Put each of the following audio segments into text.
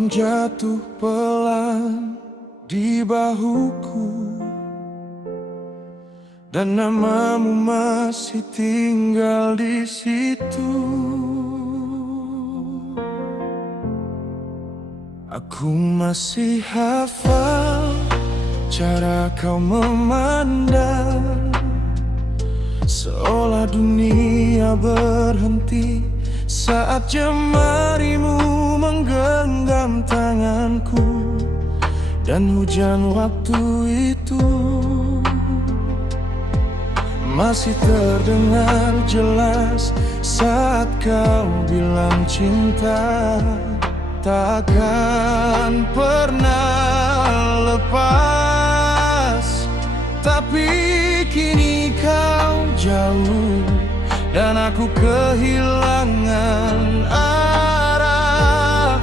Malam jatuh pelan di bahuku, dan namamu masih tinggal di situ. Aku masih hafal cara kau memandang, seolah dunia berhenti saat jemarimu menggenggam tanganku. Dan hujan waktu itu masih terdengar jelas saat kau bilang cinta takkan pernah lepas. Tapi kini kau jauh dan aku kehilangan arah.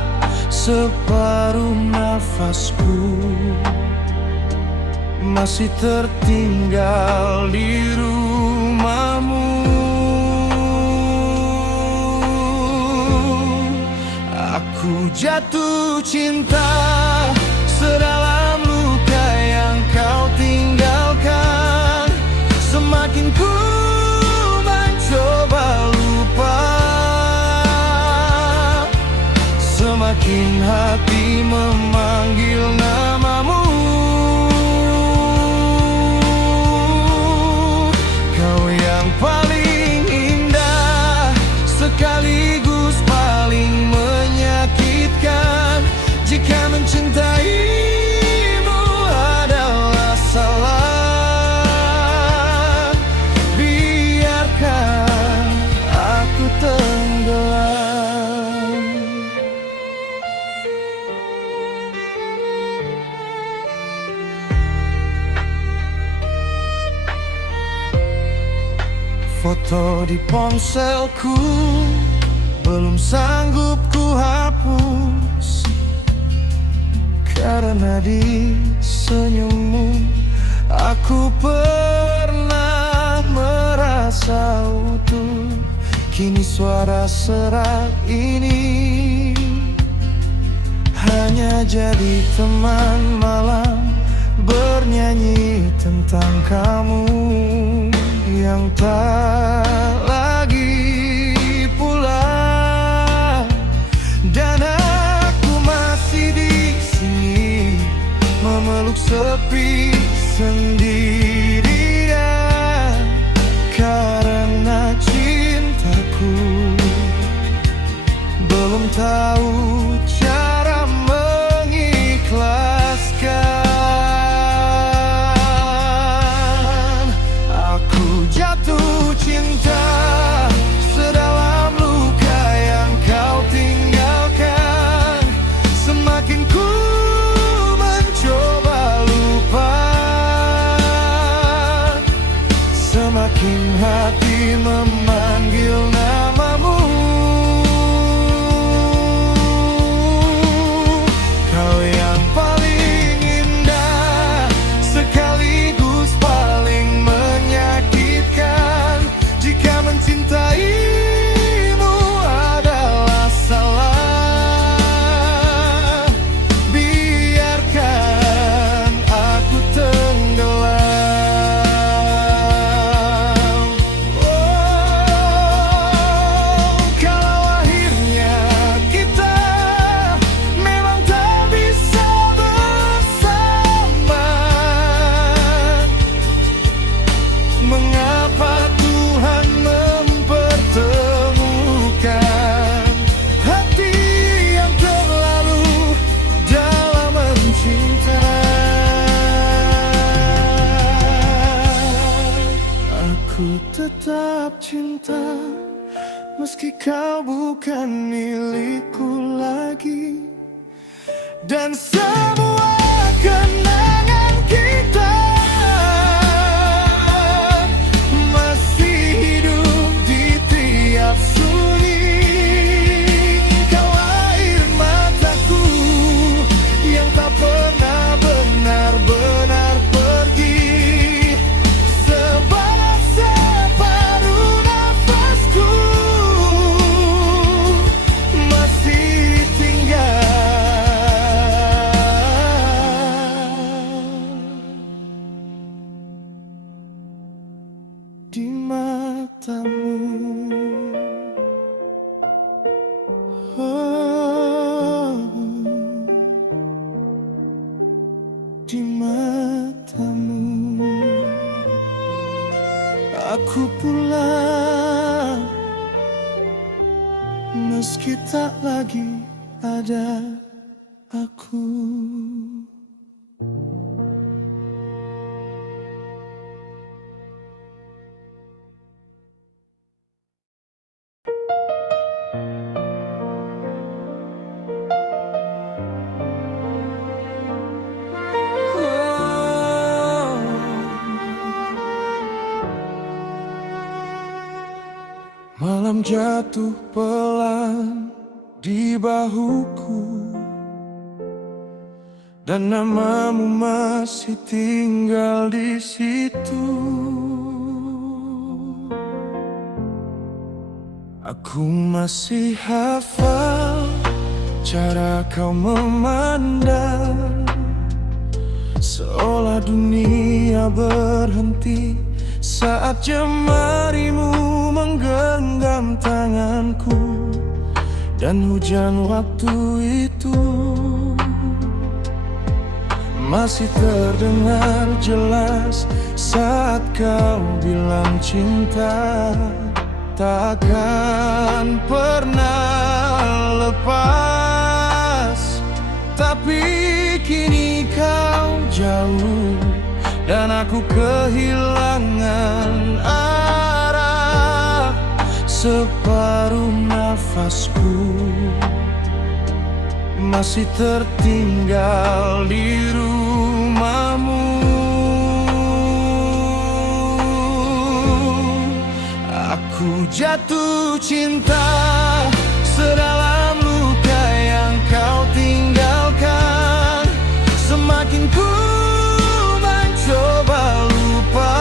Separuh nafasku masih tertinggal di rumahmu. Aku jatuh cinta sedalam luka yang kau tinggalkan. Semakin ku mencoba lupa, semakin hati memanggil namamu. Kau yang paling indah sekaligus paling menyakitkan. Jika mencintaimu adalah salah, biarkan aku tenggelam. Foto di ponselku belum sanggup ku hapus, karena di senyummu aku pernah merasa utuh. Kini suara serak ini hanya jadi teman malam bernyanyi tentang kamu yang tak lagi pulang. Dan aku masih di sini memeluk sepi sendirian, karena cintaku belum tahu cara mengikhlaskan. Aku jatuh cinta sedalam luka yang kau tinggalkan. Semakin ku mencoba lupa, semakin hati memanggil namamu. Kau yang paling indah sekaligus paling menyakitkan. Jika mencintaimu adalah salah, biarkan aku tenggelam. Kalau akhirnya kita memang tak bisa bersama, mengapa Tuhan mempertemukan hati yang terlalu dalam mencinta? Aku tetap cinta meski kau bukan milikku lagi, dan semua kenangan kita masih hidup di tiap sunyi. Kau air mataku yang tak pernah benar-benar pergi. Separuh nafasku masih tinggal aku pulang, meski tak lagi ada aku. Malam jatuh pelan di bahuku, dan namamu masih tinggal di situ. Aku masih hafal cara kau memandang, seolah dunia berhenti saat jemarimu menggenggam tanganku. Dan hujan waktu itu masih terdengar jelas saat kau bilang cinta takkan pernah lepas. Tapi kini kau jauh dan aku kehilangan arah. Separuh nafasku masih tertinggal di rumahmu. Aku jatuh cinta sedalam luka yang kau tinggalkan. Semakin ku mencoba lupa,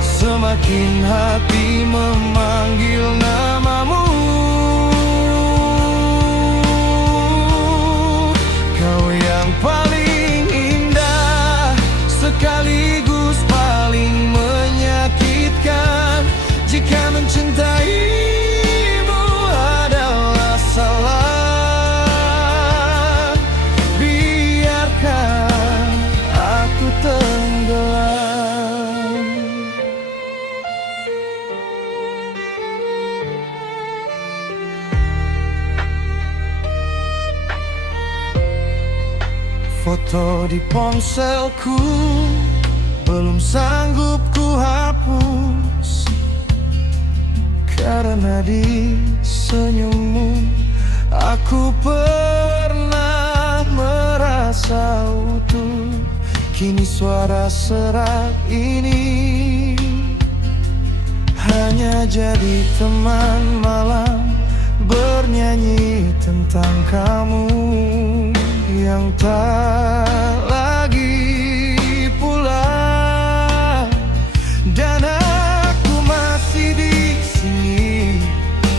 semakin hati memanggil namamu. Kau yang paling indah sekaligus paling menyakitkan. Jika mencintaimu adalah salah, biarkan aku tenggelam. Foto di ponselku belum sanggup ku hapus, karena di senyummu aku pernah merasa utuh. Kini suara serak ini hanya jadi teman malam bernyanyi tentang kamu yang tak lagi pulang. Dan aku masih di sini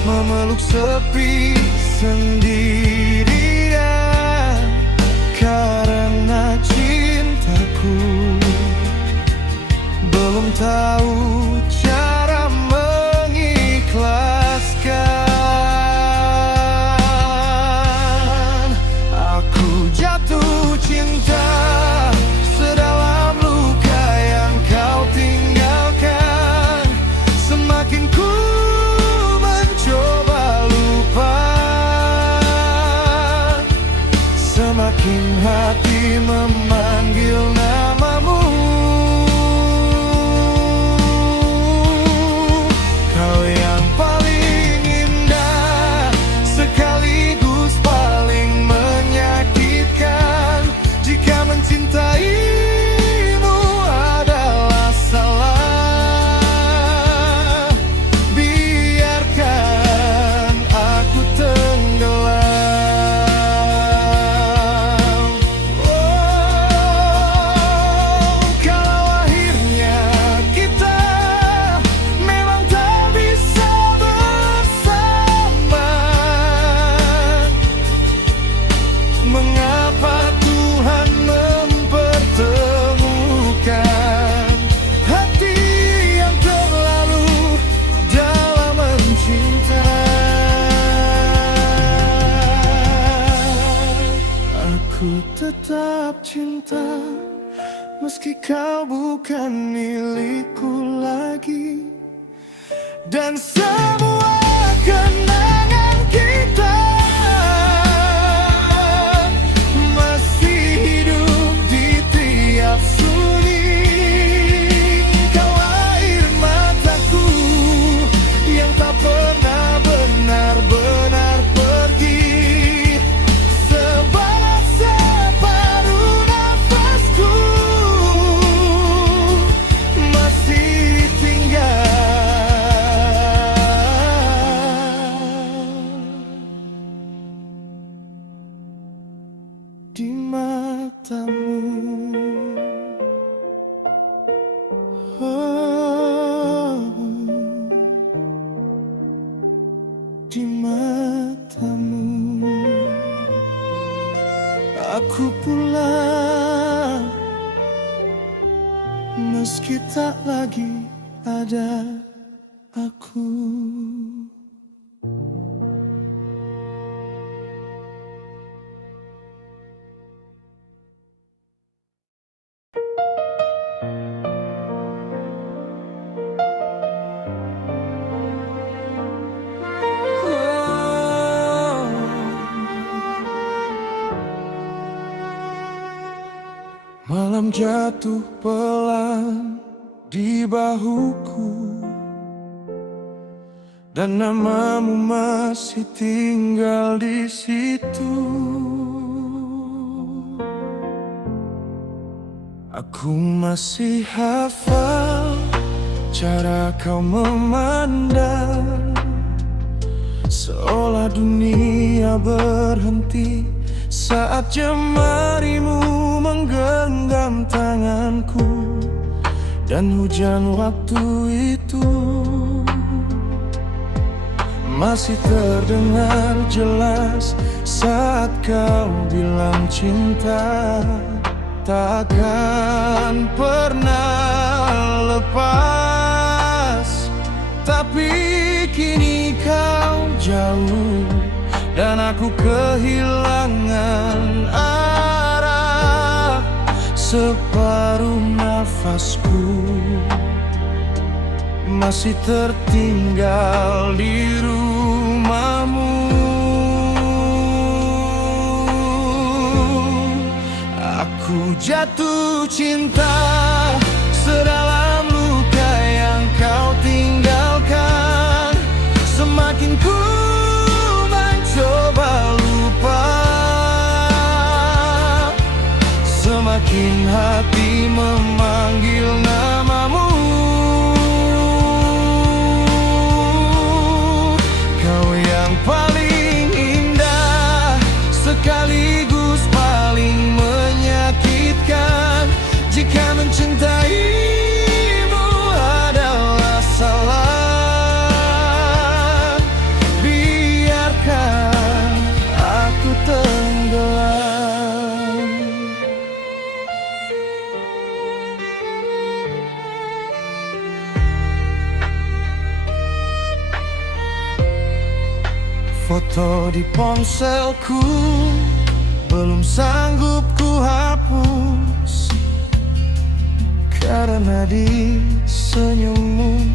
memeluk sepi sendirian, karena cintaku belum tahu cara mengikhlaskan. Aku jatuh cinta sedalam luka yang kau tinggalkan. Semakin ku mencoba lupa, semakin hati memanggil namamu. Kau yang paling indah sekaligus paling menyakitkan. Jika mencintaimu adalah salah, biarkan aku tenggelam. Kalau akhirnya kita memang tak bisa bersama, mengapa Tuhan mempertemukan hati yang terlalu dalam mencinta? Aku tetap cinta meski kau bukan milikku lagi. Dan semua kenangan kita masih hidup di tiap sunyi. Kau air mataku yang tak pernah benar-benar pergi. Sebanyak separuh nafasku masih tinggal di matamu. Oh, di matamu. Aku pulang meski tak lagi ada aku. Malam jatuh pelan di bahuku, dan namamu masih tinggal di situ. Aku masih hafal cara kau memandang, seolah dunia berhenti saat jemarimu menggenggam tanganku. Dan hujan waktu itu masih terdengar jelas saat kau bilang cinta takkan pernah lepas. Tapi kini kau jauh dan aku kehilangan arah. Separuh nafasku masih tertinggal di rumahmu. Aku jatuh cinta sedalam luka yang kau tinggalkan. Semakin ku mencoba lupa, semakin hati memanggil namamu. Kau yang paling indah sekaligus paling menyakitkan. Jika mencintaimu adalah salah, biarkan aku tenggelam. Foto di ponselku belum sanggup ku hapus, karena di senyummu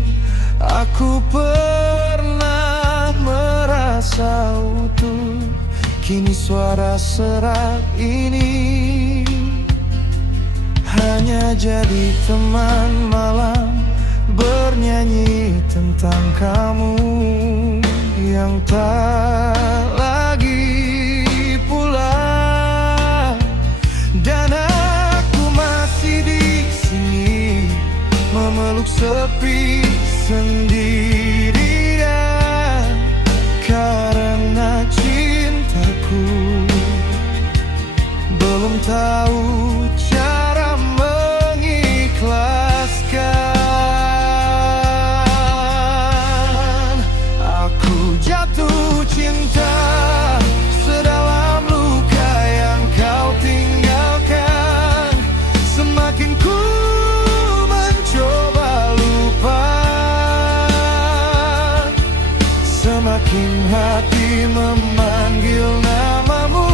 aku pernah merasa utuh. Kini suara serak ini hanya jadi teman malam bernyanyi tentang kamu yang tak lagi pulang. Dan aku masih di sini memeluk sepi sendirian, karena cintaku belum tahu cara mengikhlaskan. Aku jatuh cinta sedalam luka yang kau tinggalkan. Semakin ku mencoba lupa, semakin hati memanggil namamu.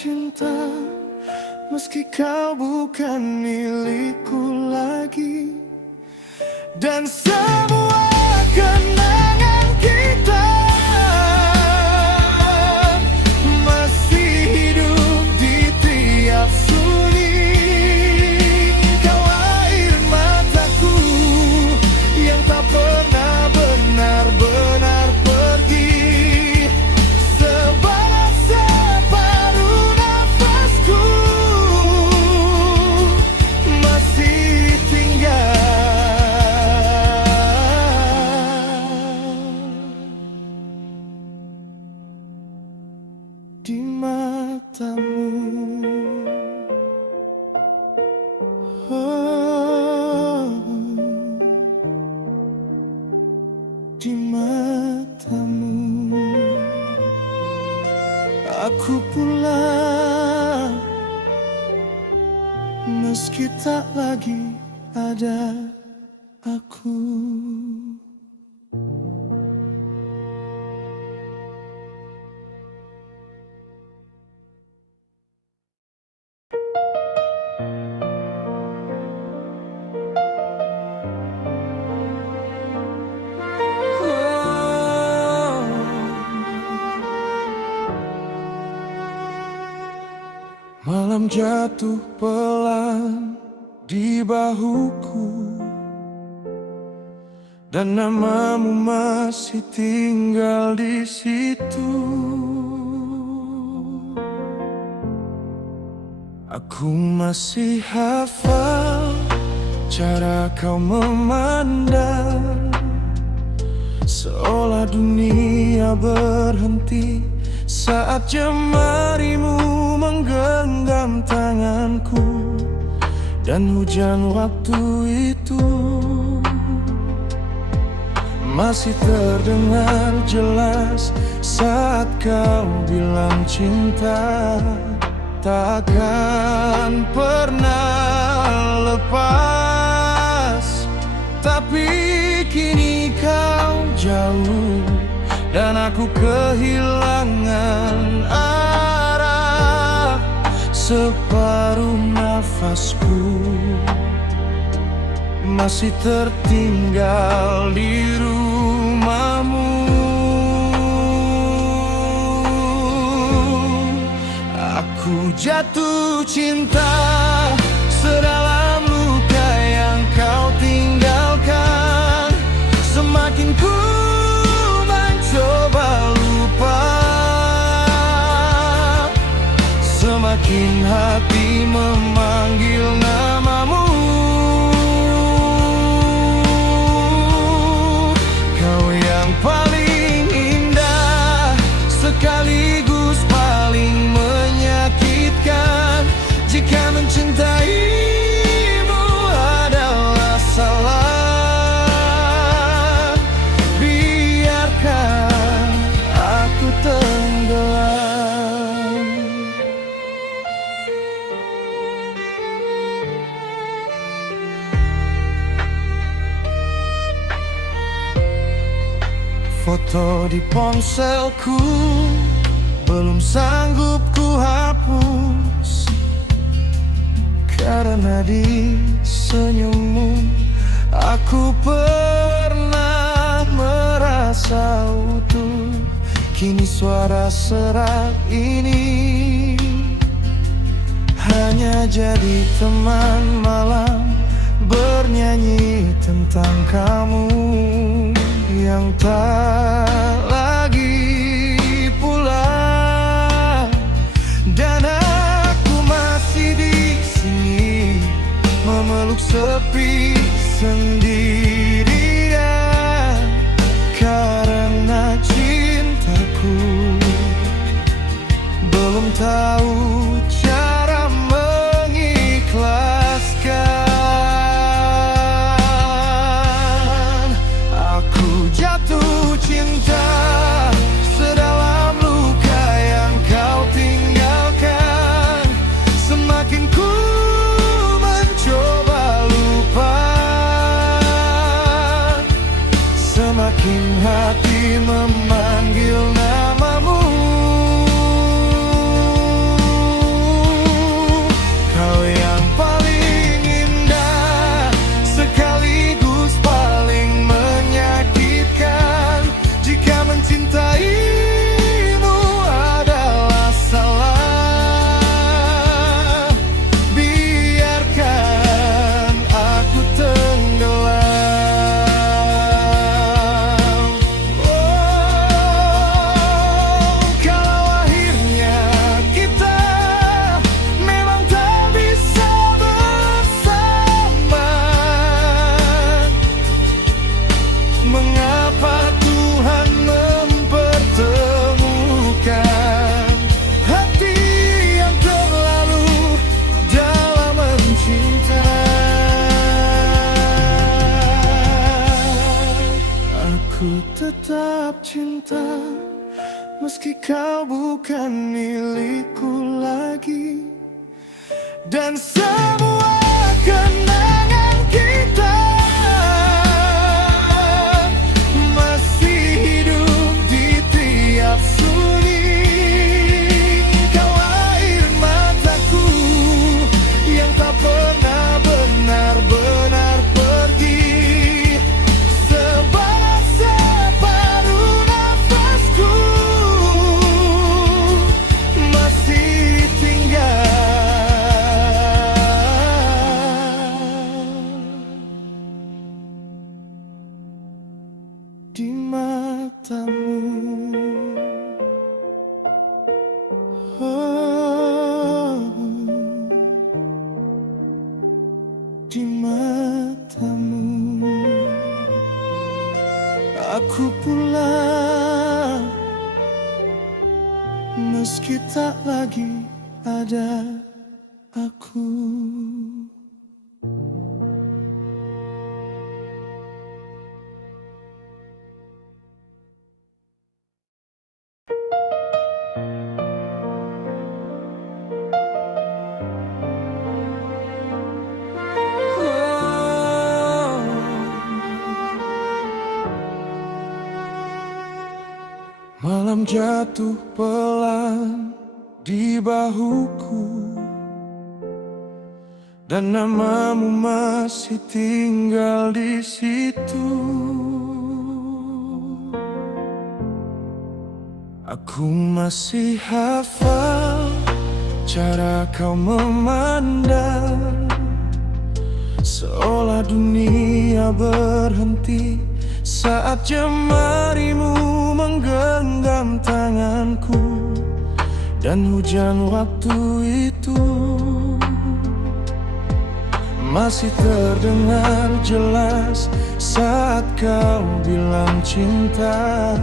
cinta, meski kau bukan milikku lagi. Dan semua kenangan kita masih hidup di tiap sunyi. Kau air mataku yang tak pernah benar-benar pergi. Sebalas separuh nafasku masih tinggal di matamu. Oh, di matamu. Aku pulang meski tak lagi ada aku. Malam jatuh pelan di bahuku, dan namamu masih tinggal di situ. Aku masih hafal cara kau memandang, seolah dunia berhenti saat jemarimu menggenggam tanganku. Dan hujan waktu itu masih terdengar jelas saat kau bilang cinta takkan pernah lepas. Tapi kini kau jauh dan aku kehilangan arah. Separuh nafasku masih tertinggal di rumahmu. Aku jatuh cinta sedalam luka yang kau tinggalkan. Semakin ku mencoba lupa, semakin hati memanggil namamu. Kau yang paling indah sekaligus paling menyakitkan. Jika mencintaimu adalah salah, biarkan aku tenggelam. Foto di ponselku belum sanggup ku hapus, karena di senyummu aku pernah merasa utuh. Kini suara serak ini hanya jadi teman malam bernyanyi tentang kamu yang tak lagi pulang. Dan aku masih di sini memeluk sepi sendirian, karena cintaku belum tahu cara mengikhlaskan. Aku jatuh cinta sedalam luka yang kau tinggalkan. Semakin ku mencoba lupa, tetap cinta, meski kau bukan milikku lagi. Dan semua kenangan kita masih hidup di tiap sunyi. Kau air mataku yang tak pernah benar-benar pergi. Sebalas separuh nafasku masih tinggal di matamu. Oh, di matamu. Aku pulang meski tak lagi ada aku. Malam jatuh pelan di bahuku, dan namamu masih tinggal di situ. Aku masih hafal cara kau memandang, seolah dunia berhenti saat jemarimu menggenggam tanganku. Dan hujan waktu itu masih terdengar jelas saat kau bilang cinta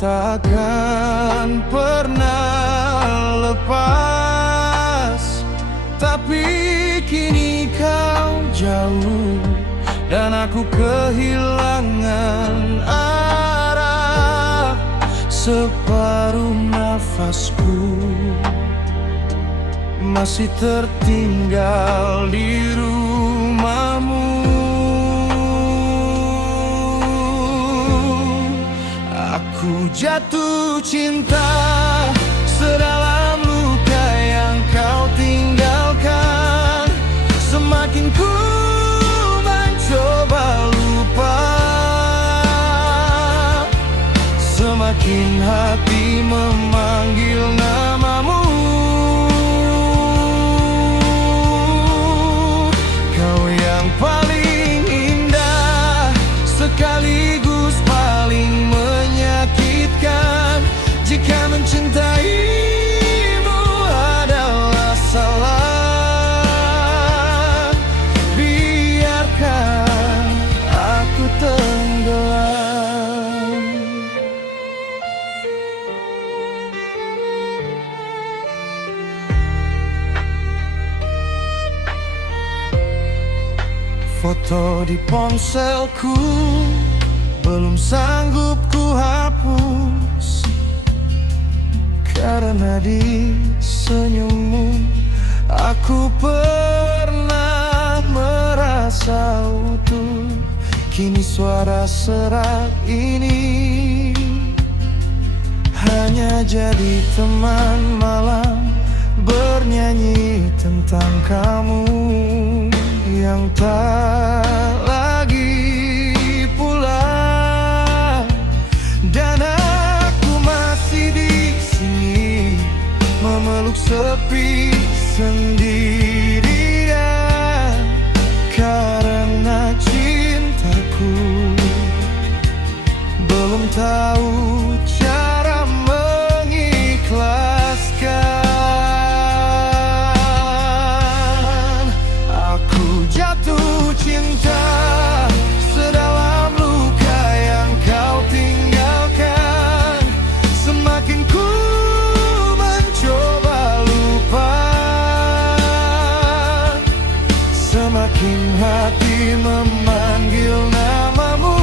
takkan pernah lepas. Tapi kini kau jauh dan aku kehilangan arah. Separuh nafasku masih tertinggal di rumahmu. Aku jatuh cinta sedalam luka yang kau tinggalkan. Semakin ku mencoba lupa, semakin hati memanggil namamu. Kau yang paling indah sekaligus paling menyakitkan. Jika mencintaimu adalah salah, biarkan aku tenggelam. Foto di ponselku belum sanggup ku hapus, karena di senyummu aku pernah merasa utuh. Kini suara serak ini hanya jadi teman malam bernyanyi tentang kamu yang tak lagi pulang. Dan aku masih di sini memeluk sepi sendirian, karena cintaku belum tahu cara mengikhlaskan. Aku jatuh cinta sedalam luka yang kau tinggalkan. Semakin ku mencoba lupa, semakin hati memanggil namamu.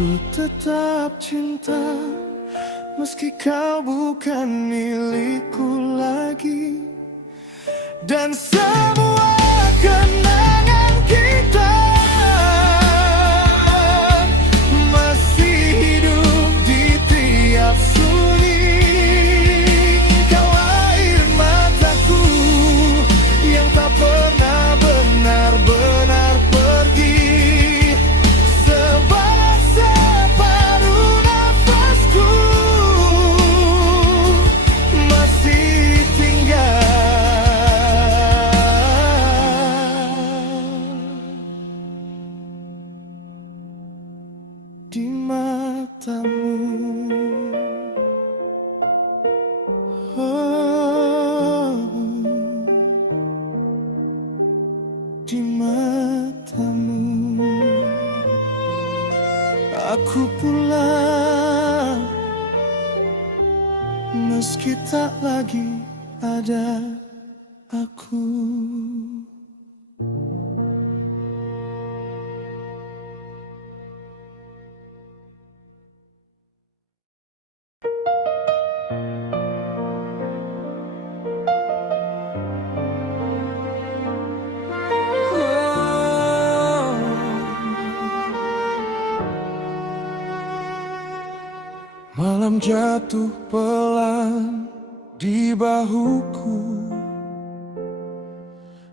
Aku tetap cinta meski kau bukan milikku lagi. Dan semua kenangan kita masih hidup di tiap sunyi. Kau air mataku yang tak pernah benar-benar pergi. Separuh nafasku masih tinggal di matamu. Oh, di matamu. Aku pulang meski tak lagi ada aku. Malam jatuh pelan di bahuku,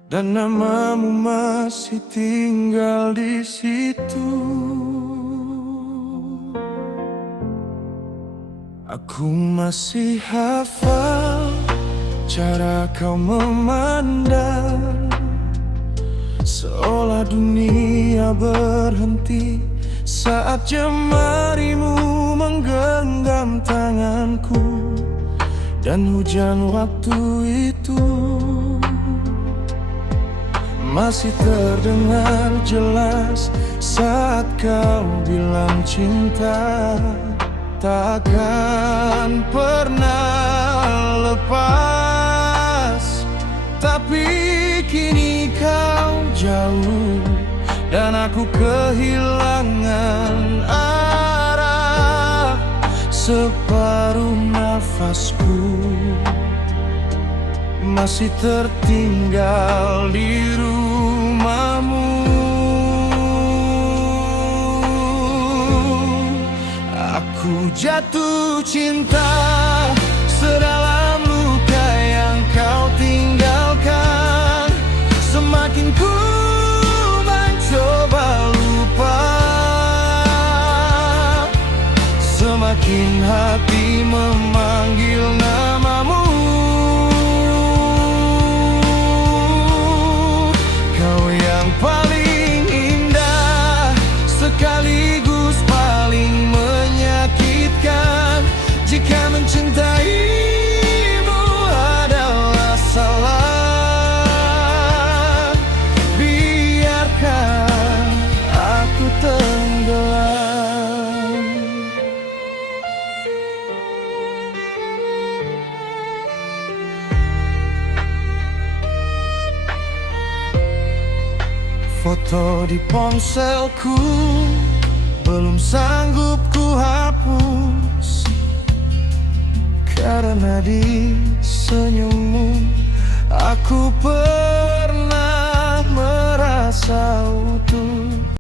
dan namamu masih tinggal di situ. Aku masih hafal cara kau memandang, seolah dunia berhenti saat jemarimu menggenggam tanganku. Dan hujan waktu itu masih terdengar jelas saat kau bilang cinta takkan pernah lepas. Tapi kini kau jauh dan aku kehilangan arah. Separuh nafasku masih tertinggal di rumahmu. Aku jatuh cinta sedalam luka yang kau tinggalkan. Semakin ku mencoba lupa, semakin hati memanggil namamu. Kau yang paling indah sekaligus paling menyakitkan. Jika mencintaimu adalah salah, biarkan aku tenggelam. Foto di ponselku belum sanggup ku hapus, karena di senyummu aku